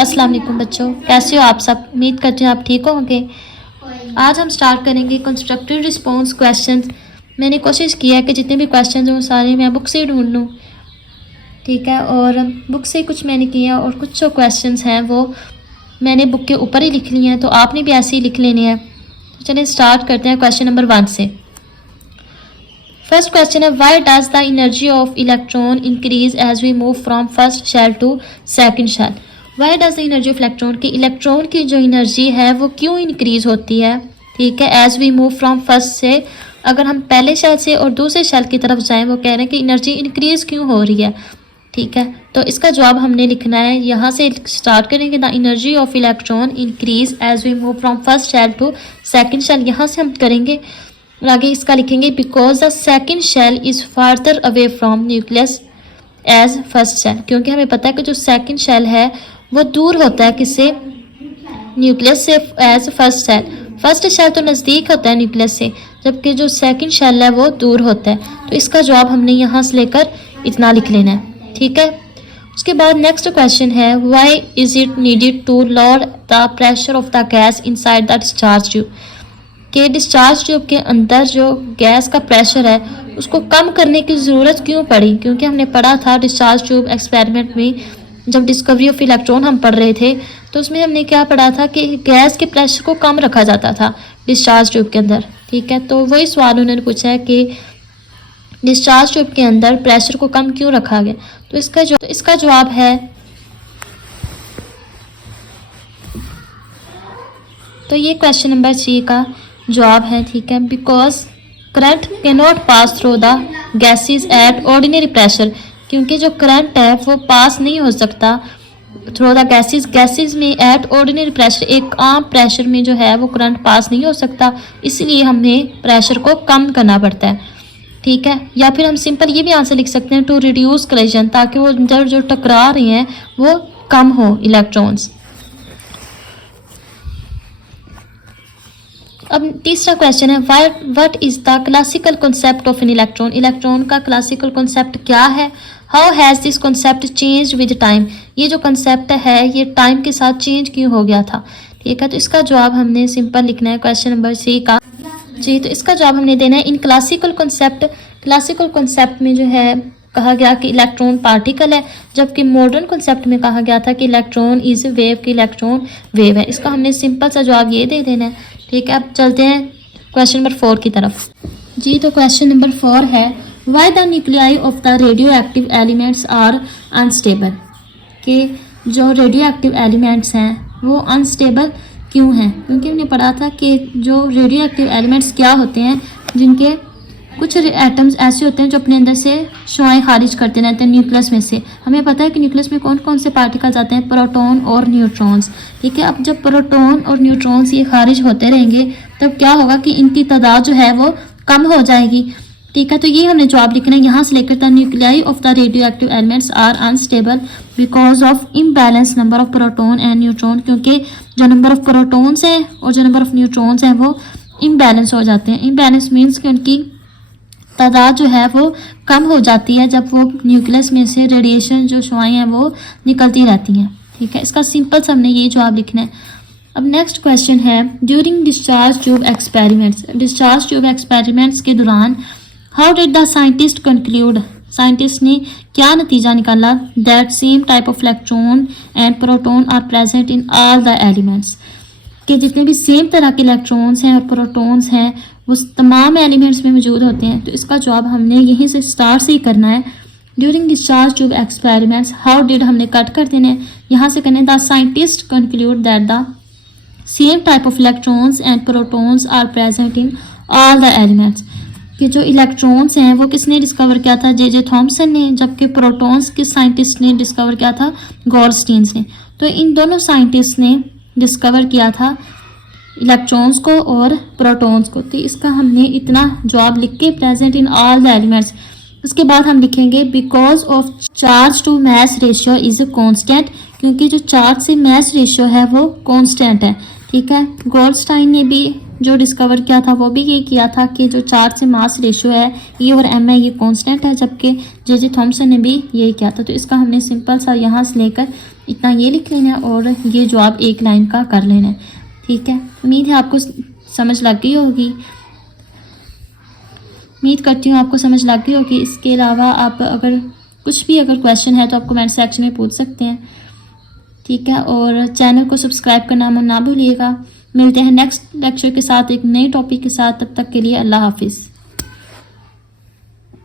अस्सलाम वालेकुम बच्चों, कैसे हो आप सब। उम्मीद करते हैं आप ठीक होंगे। आज हम स्टार्ट करेंगे कंस्ट्रक्टिव रिस्पांस क्वेश्चंस। मैंने कोशिश की है कि जितने भी क्वेश्चंस हैं वो सारे मैं बुक से ढूंढ लूँ, ठीक है। और बुक से कुछ मैंने किया और कुछ जो क्वेश्चंस हैं वो मैंने बुक के ऊपर ही लिख लिए हैं, तो आपने भी ऐसे ही लिख लेने हैं। तो चलिए स्टार्ट करते हैं क्वेश्चन नंबर 1 से। फर्स्ट क्वेश्चन है, why does the energy of electron increase as we move from first shell to second shell. Why does the energy of electron, की इलेक्ट्रॉन की जो एनर्जी है वो क्यों इंक्रीज होती है, ठीक है। As we move from first से, अगर हम पहले शेल से और दूसरे शेल की तरफ जाएं, वो कह रहे हैं कि एनर्जी इंक्रीज क्यों हो रही है, ठीक है। तो इसका जवाब हमने लिखना है, यहाँ से स्टार्ट करेंगे। The energy of electron increase as we move from first shell to second shell, यहाँ से हम करेंगे और आगे इसका लिखेंगे because the second shell is farther away from nucleus as first shell, क्योंकि हमें पता है कि जो सेकेंड शेल है वो दूर होता है किससे, न्यूक्लियस से, as first shell. First shell तो नज़दीक होता है न्यूक्लियस से, जबकि जो सेकंड शेल है वो दूर होता है। तो इसका जवाब हमने यहाँ से लेकर इतना लिख लेना है, ठीक है। उसके बाद नेक्स्ट क्वेश्चन है, why is it needed to lower the pressure of the gas inside the discharge tube, कि डिस्चार्ज ट्यूब के अंदर जो गैस का प्रेशर है उसको कम करने की ज़रूरत क्यों पड़ी। क्योंकि हमने पढ़ा था डिस्चार्ज ट्यूब एक्सपेरिमेंट में, जब डिस्कवरी ऑफ इलेक्ट्रॉन हम पढ़ रहे थे, तो उसमें हमने क्या पढ़ा था कि गैस के प्रेशर को कम रखा जाता था डिस्चार्ज ट्यूब के अंदर, ठीक है। तो वही सवाल उन्होंने पूछा है कि डिस्चार्ज ट्यूब के अंदर प्रेशर को कम क्यों रखा गया। तो इसका जवाब है, तो ये क्वेश्चन नंबर 3 का जवाब है, ठीक है। Because current can not pass through the gases eight ordinary pressure, क्योंकि जो करंट है वो पास नहीं हो सकता थ्रू द गैसेज में एट ऑर्डिनरी प्रेशर, एक आम प्रेशर में जो है वो करंट पास नहीं हो सकता, इसलिए हमें प्रेशर को कम करना पड़ता है, ठीक है। या फिर हम सिंपल ये भी आंसर लिख सकते हैं, टू रिड्यूस कोलिजन, ताकि वो अंदर जो टकरा रहे हैं वो कम हो इलेक्ट्रॉन्स। अब तीसरा क्वेश्चन है, what is the classical concept of an electron, electron का क्लासिकल कॉन्सेप्ट क्या है। How has this concept change with time, ये जो कॉन्सेप्ट है ये टाइम के साथ चेंज क्यों हो गया था, ठीक है। तो इसका जवाब हमने सिंपल लिखना है क्वेश्चन नंबर 3 का जी। तो इसका जवाब हमने देना है, इन क्लासिकल कॉन्सेप्ट में जो है कहा गया कि इलेक्ट्रॉन पार्टिकल है, जबकि मॉडर्न कॉन्सेप्ट में कहा गया था कि इलेक्ट्रॉन इज़ वेव, की इलेक्ट्रॉन वेव है। इसका हमने सिंपल सा जवाब ये दे देना है, ठीक है। अब चलते हैं क्वेश्चन नंबर 4 की तरफ जी। तो क्वेश्चन नंबर 4 है, why the nuclei of the radioactive elements are unstable, कि जो रेडियो एक्टिव एलिमेंट्स हैं वो अनस्टेबल क्यों हैं। क्योंकि हमने पढ़ा था कि जो रेडियो एक्टिव एलिमेंट्स क्या होते हैं, जिनके कुछ एटम्स ऐसे होते हैं जो अपने अंदर से शुआएं खारिज करते रहते हैं न्यूक्लियस में से। हमें पता है कि न्यूक्लियस में कौन कौन से पार्टिकल्स आते हैं, प्रोटॉन और न्यूट्रॉन्स, ठीक है। अब जब प्रोटॉन और न्यूट्रॉन्स ये खारिज होते रहेंगे तब क्या होगा कि इनकी तादाद जो है वो कम हो जाएगी, ठीक है। तो ये हमने जवाब लिखना है, यहाँ से लेकर the nuclei of the radioactive elements are unstable because of imbalance number of proton and neutron, क्योंकि जो नंबर ऑफ प्रोटॉन्स हैं और जो नंबर ऑफ न्यूट्रॉन्स हैं वो इम्बैलेंस हो जाते हैं। इम्बैलेंस मीन्स कि उनकी तादाद जो है वो कम हो जाती है जब वो न्यूक्लियस में से रेडिएशन जो शुआएं हैं वो निकलती रहती हैं, ठीक है। इसका सिंपल से हमने ये जवाब लिखना है। अब नेक्स्ट क्वेश्चन है, during discharge tube experiments, discharge tube experiments के दौरान how did the scientist conclude, scientist ने क्या नतीजा निकाला, that same type of electron and proton are present in all the elements, कि जितने भी सेम तरह के इलेक्ट्रॉन्स हैं और प्रोटॉन्स हैं वो तमाम एलिमेंट्स में मौजूद होते हैं। तो इसका जवाब हमने यहीं से स्टार्ट से ही करना है। During discharge tube experiments, how did हमने कट कर देने, यहाँ से करने, the scientist conclude that the same type of electrons and protons are present in all the elements, कि जो इलेक्ट्रॉन्स हैं वो किसने डिस्कवर किया था, जे थॉमसन ने, जबकि प्रोटॉन्स किस साइंटिस्ट ने डिस्कवर किया था, गोल्डस्टीन्स ने। तो इन दोनों साइंटिस्ट ने डिस्कवर किया था इलेक्ट्रॉन्स को और प्रोटॉन्स को। तो इसका हमने इतना जवाब लिख के, present in all the elements. उसके बाद हम लिखेंगे because of charge to mass ratio is constant, क्योंकि जो चार्ज से मैस रेशियो है वो कॉन्स्टेंट है, ठीक है। गोल्डस्टाइन ने भी जो डिस्कवर किया था वो भी ये किया था कि जो चार्ज से मास रेशियो है E और M है ये कांस्टेंट है, जबकि जे थॉमसन ने भी यही किया था। तो इसका हमने सिंपल सा यहाँ से लेकर इतना ये लिख लेना है और ये जवाब एक लाइन का कर लेना है। ठीक है, उम्मीद है आपको समझ लग गई होगी, उम्मीद करती हूँ आपको समझ लग गई होगी। इसके अलावा आप अगर कुछ भी अगर क्वेश्चन है तो आप कमेंट सेक्शन में पूछ सकते हैं। ठीक है, और चैनल को सब्सक्राइब करना ना भूलिएगा। मिलते हैं नेक्स्ट लेक्चर के साथ एक नए टॉपिक के साथ, तब तक के लिए अल्लाह हाफिज़।